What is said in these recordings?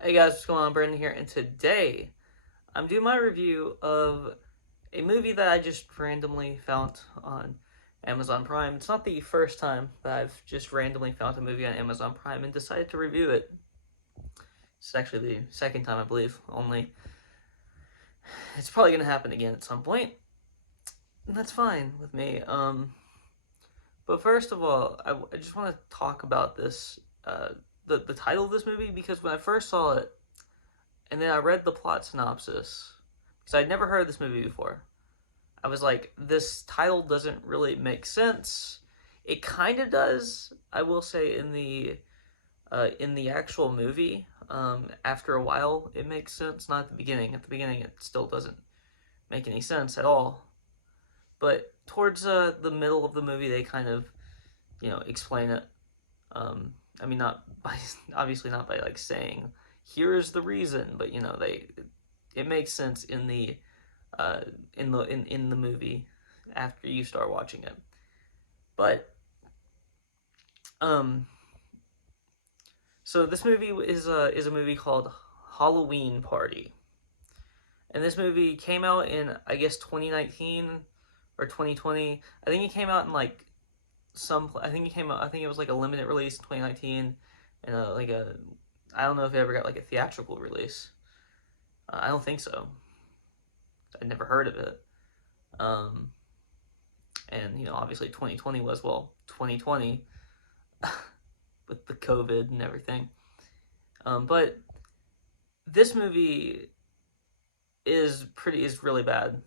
Hey guys, what's going on? Brandon here, and today I'm doing my review of a movie that I just randomly found on Amazon Prime. It's not the first time that I've just randomly found a movie on Amazon Prime and decided to review it. It's actually the second time, I believe, only it's probably going to happen again at some point, and that's fine with me. But first of all, I just want to talk about this, the title of this movie, because when I first saw it, and then I read the plot synopsis because I'd never heard of this movie before. I was like, this title doesn't really make sense. It kind of does, I will say, in the actual movie. After a while, it makes sense. Not at the beginning. At the beginning, it still doesn't make any sense at all. But towards the middle of the movie, they kind of, explain it. I mean, not by obviously not by like saying here is the reason, but it makes sense uh, in the movie after you start watching it. But um, so this movie is a movie called Halloween Party, and this movie came out in, I guess, 2019 or 2020. I think it came out in like I think it came out. I think it was like a limited release in 2019, and like a I don't know if it ever got like a theatrical release. I don't think so. I'd never heard of it. Um, and obviously 2020 was, well, 2020 with the COVID and everything. But this movie is really bad.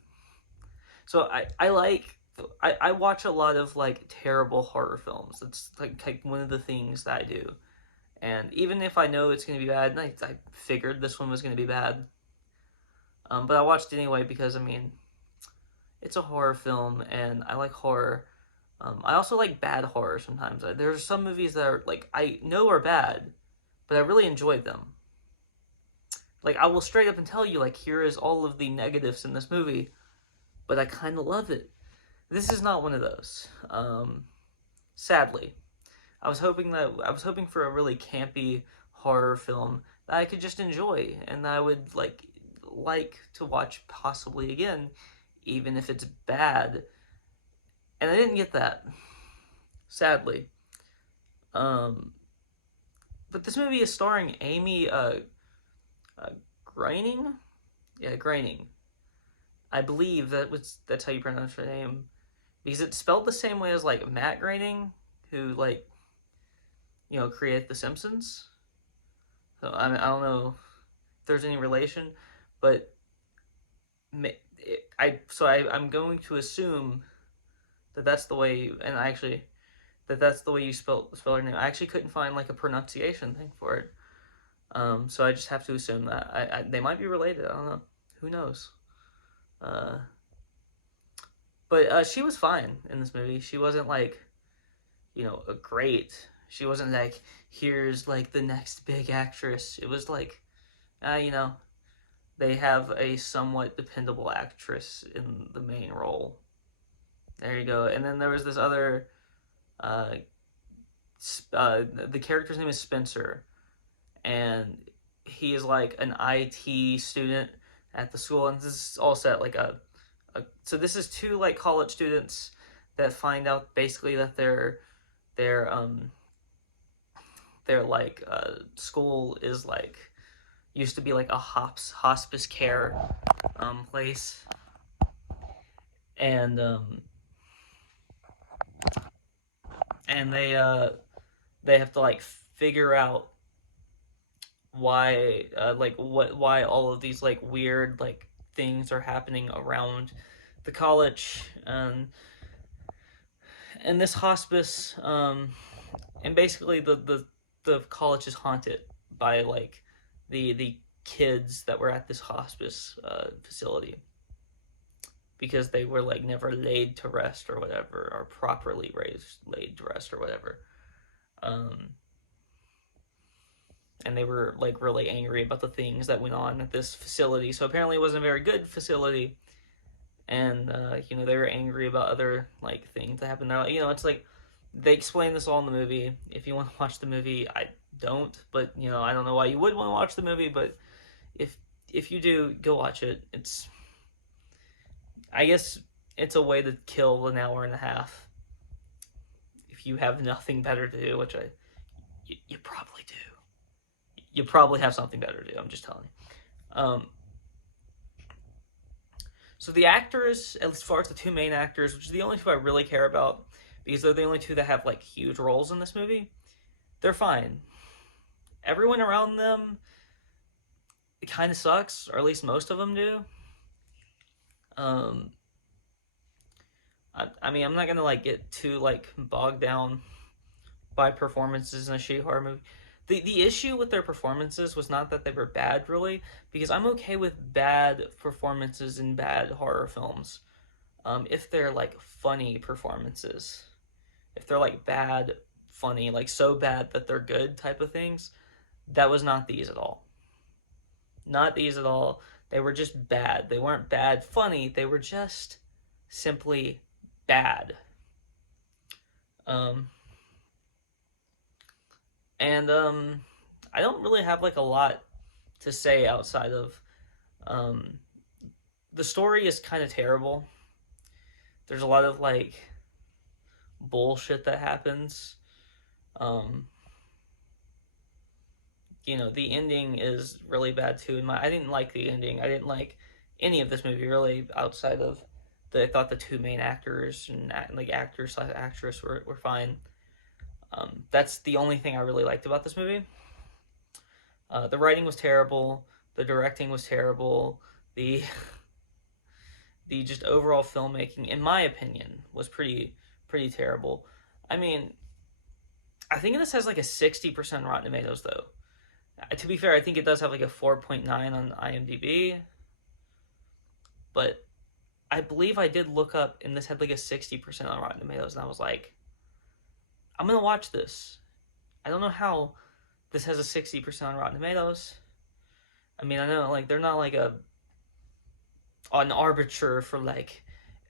So I watch a lot of like terrible horror films. It's like one of the things that I do. And even if I know it's gonna be bad, and I figured this one was gonna be bad. But I watched it anyway because, I mean, it's a horror film and I like horror. I also like bad horror sometimes. There's some movies that are like I know are bad, but I really enjoyed them. Like, I will straight up and tell you, like, here is all of the negatives in this movie, but I kind of love it. This is not one of those. Sadly, I was hoping for a really campy horror film that I could just enjoy and that I would like to watch possibly again, even if it's bad. And I didn't get that, sadly. Um, but this movie is starring Amy uh, Groening. Yeah, Groening. I believe that's how you pronounce her name, because it's spelled the same way as like Matt Groening, who created The Simpsons. So I don't know if there's any relation, but I'm going to assume that that's the way, and actually that's the way you spell her name. I actually couldn't find like a pronunciation thing for it. So I just have to assume that they might be related. I don't know. Who knows? Uh, but she was fine in this movie. She wasn't like, a great. She wasn't like, here's like the next big actress. It was like, you know, they have a somewhat dependable actress in the main role. There you go. And then there was this other, uh, the character's name is Spencer, and he is like an IT student at the school, and this is all set like so this is two like college students that find out basically that their their school is like used to be like a hospice care place, and and they have to like figure out why why all of these like weird like things are happening around the college, and this hospice, and basically the college is haunted by like the kids that were at this hospice facility because they were like never laid to rest or whatever, or properly laid to rest or whatever. um and they were like really angry about the things that went on at this facility. So apparently it wasn't a very good facility, and they were angry about other like things that happened there. It's like they explain this all in the movie. If you want to watch the movie, I don't, but you know, I don't know why you would want to watch the movie, but if you do, go watch it. I guess it's a way to kill an hour and a half if you have nothing better to do, which you probably do. You probably have something better to do. I'm just telling you. So the actors, as far as the two main actors, which is the only two I really care about, because they're the only two that have like huge roles in this movie, they're fine. Everyone around them, it kind of sucks, or at least most of them do. I mean, I'm not gonna like get too like bogged down by performances in a shitty horror movie. The issue with their performances was not that they were bad, really, because I'm okay with bad performances in bad horror films. If they're like funny performances, if they're like bad, funny, like so bad that they're good type of things, that was not these at all. Not these at all. They were just bad. They weren't bad funny. They were just simply bad. I don't really have like a lot to say outside of the story is kind of terrible. There's a lot of like bullshit that happens. You know, the ending is really bad too. I didn't like the ending. I didn't like any of this movie really, outside of I thought the two main actors and like actor/actress were fine. That's the only thing I really liked about this movie. The writing was terrible. The directing was terrible. The just overall filmmaking, in my opinion, was pretty terrible. I mean, I think this has like a 60% Rotten Tomatoes though. To be fair, I think it does have like a 4.9 on IMDb. But I believe I did look up, and this had like a 60% on Rotten Tomatoes, and I was like, I'm gonna watch this. I don't know how this has a 60% on Rotten Tomatoes. I mean, I know like they're not like an arbiter for like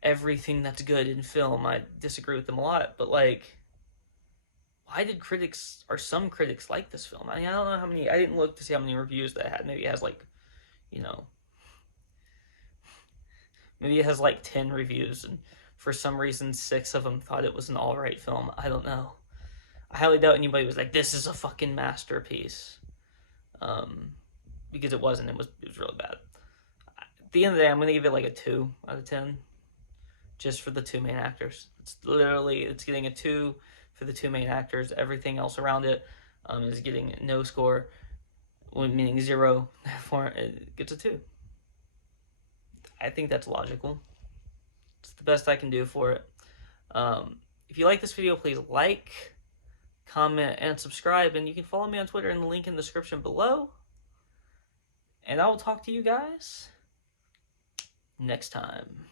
everything that's good in film. I disagree with them a lot, but like, why did some critics like this film? I mean, I don't know how many. I didn't look to see how many reviews that it had. Maybe it has like, you know, maybe it has like 10 reviews, and for some reason 6 of them thought it was an alright film. I don't know. I highly doubt anybody was like, this is a fucking masterpiece. Because it wasn't. It was really bad. At the end of the day, I'm going to give it like a 2 out of 10. Just for the two main actors. It's getting a 2 for the two main actors. Everything else around it is getting no score, meaning 0. Therefore, it gets a 2. I think that's logical. It's the best I can do for it. If you like this video, please like, comment, and subscribe. And you can follow me on Twitter in the link in the description below. And I will talk to you guys next time.